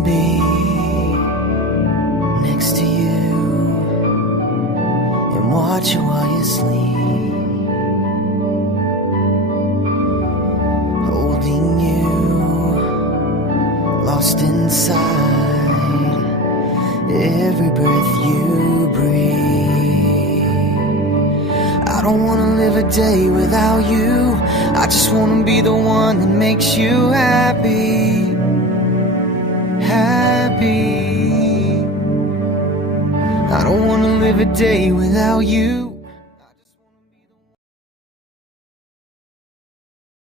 wanna be next to you and watch you while you sleep, holding you, lost inside every breath you breathe. I don't wanna live a day without you. I just wanna be the one that makes you happy. Happy. I don't wanna live a day without you.